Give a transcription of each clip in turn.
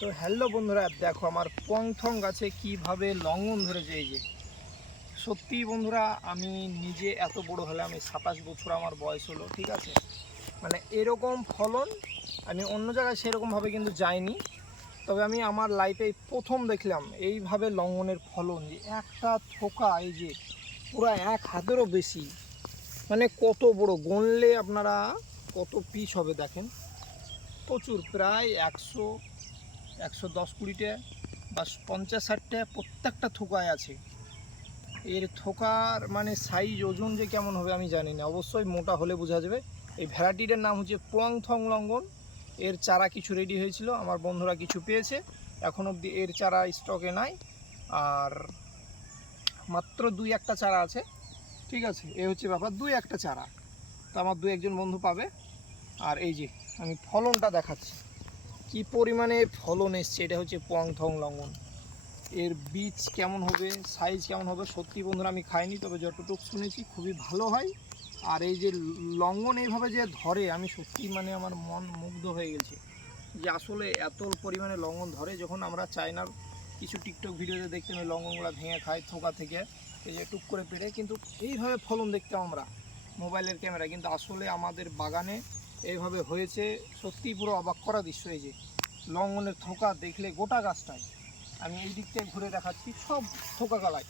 তো হ্যালো বন্ধুরা, দেখো আমার পংথং গাছে কিভাবে লঙ্ঘন ধরেছে। এই যে সত্যি বন্ধুরা, আমি নিজে এত বড় হলে, আমি 27 বছর আমার বয়স হলো, ঠিক আছে। মানে এরকম ফলন আমি অন্য জায়গায় সেরকমভাবে কিন্তু যাইনি। তবে আমি আমার লাইফে প্রথম দেখলাম এইভাবে লঙ্ঘনের ফলন, যে একটা থোকা এই যে পুরো এক হাতেরও বেশি। মানে কত বড়, গনলে আপনারা কত পিস হবে দেখেন, প্রচুর, প্রায় 110-120-120টা বা 50-60টা প্রত্যেকটা থোকায় আছে। এর থোকার মানে সাইজ, ওজন যে কেমন হবে আমি জানি না, অবশ্যই মোটা হলে বোঝা যাবে। এই ভ্যারাইটিটার নাম হচ্ছে পোয়াংথং লঙ্ঘন। এর চারা কিছু রেডি হয়েছিল, আমার বন্ধুরা কিছু পেয়েছে, এখন অবধি এর চারা স্টকে নাই। আর মাত্র 2-1টা চারা আছে, ঠিক আছে। এ হচ্ছে ব্যাপার, 2-1টা চারা তো আমার 2-1জন বন্ধু পাবে। আর এই যে আমি ফলনটা দেখাচ্ছি, কি পরিমাণে ফলন এসছে। এটা হচ্ছে পোয়াংথং লঙ্ঘন। এর বীজ কেমন হবে, সাইজ কেমন হবে, সত্যি বন্ধুরা আমি খাইনি, তবে যতটুকু শুনেছি খুবই ভালো হয়। আর এই যে লঙ্ঘন এইভাবে যে ধরে, আমি সত্যি মানে আমার মন মুগ্ধ হয়ে গেছে যে আসলে এত পরিমাণে লঙ্ঘন ধরে। যখন আমরা চায়নার কিছু টিকটক ভিডিওতে দেখতাম এই লঙ্ঘনগুলো ভেঙে খায় থোকা থেকে, এই যে টুক করে পেরে, কিন্তু এইভাবে ফলন দেখতাম আমরা মোবাইলের ক্যামেরায়, কিন্তু আসলে আমাদের বাগানে এইভাবে হয়েছে। সত্যিই পুরো অবাক করা দৃশ্য। এই যে লঙ্ঘনের থোকা দেখলে গোটা গাছটায়, আমি এই দিক থেকে ঘুরে দেখাচ্ছি, সব থোকা গালায়,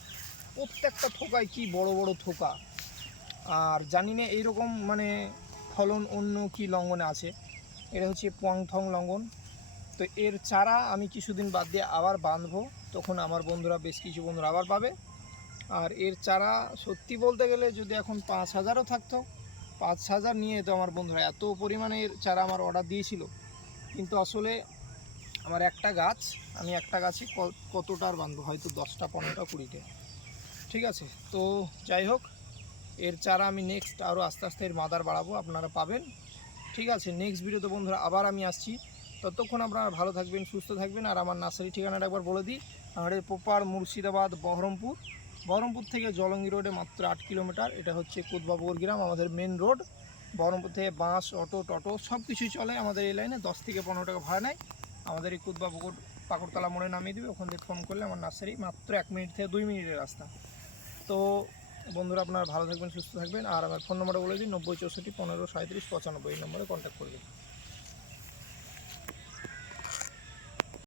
প্রত্যেকটা থোকায় কি বড় বড় থোকা। আর জানি না এইরকম মানে ফলন অন্য কি লঙ্ঘনে আছে। এটা হচ্ছে পোয়াংথং লঙ্ঘন। তো এর চারা আমি কিছুদিন বাদ দিয়ে আবার বাঁধবো, তখন আমার বন্ধুরা, বেশ কিছু বন্ধুরা আবার পাবে। আর এর চারা সত্যি বলতে গেলে যদি এখন 5,000ও থাকতো, 5,000 নিয়ে তো আমার বন্ধুরা এত পরিমাণে এর চারা আমার অর্ডার দিয়েছিল। কিন্তু আসলে আমার একটা গাছ, আমি একটা গাছে কতটা আর বাঁধবো, হয়তো 10টা 15টা 20টা, ঠিক আছে। তো যাই হোক, এর চারা আমি নেক্সট আরও আস্তে আস্তে এর মাদার বাড়াবো, আপনারা পাবেন, ঠিক আছে। নেক্সট ভিডিওতে বন্ধুরা আবার আমি আসছি, ততক্ষণ আপনারা ভালো থাকবেন, সুস্থ থাকবেন। আর আমার নার্সারি ঠিকানাটা একবার বলে দিই, আমাদের প্রপার মুর্শিদাবাদ বহরমপুর থেকে জলঙ্গি রোডে মাত্র 8 কিলোমিটার। এটা হচ্ছে কুদবাবুর গ্রাম, আমাদের মেন রোড। বহরমপুর থেকে বাস, অটো, টোটো সব কিছুই চলে আমাদের এই লাইনে। 10 থেকে 15 টাকা ভাড়া নেয়। আমাদের এই কুদবাবুর পাকুড়তলা মোড়ে নামিয়ে দেবে, ওখান থেকে ফোন করলে আমার নার্সারি মাত্র 1 মিনিট থেকে 2 মিনিটের রাস্তা। তো বন্ধুরা আপনারা ভালো থাকবেন, সুস্থ থাকবেন। আর আমার ফোন নম্বরটা বলে দিই, 90 64 15 37 95, এই নম্বরে কন্ট্যাক্ট করবেন।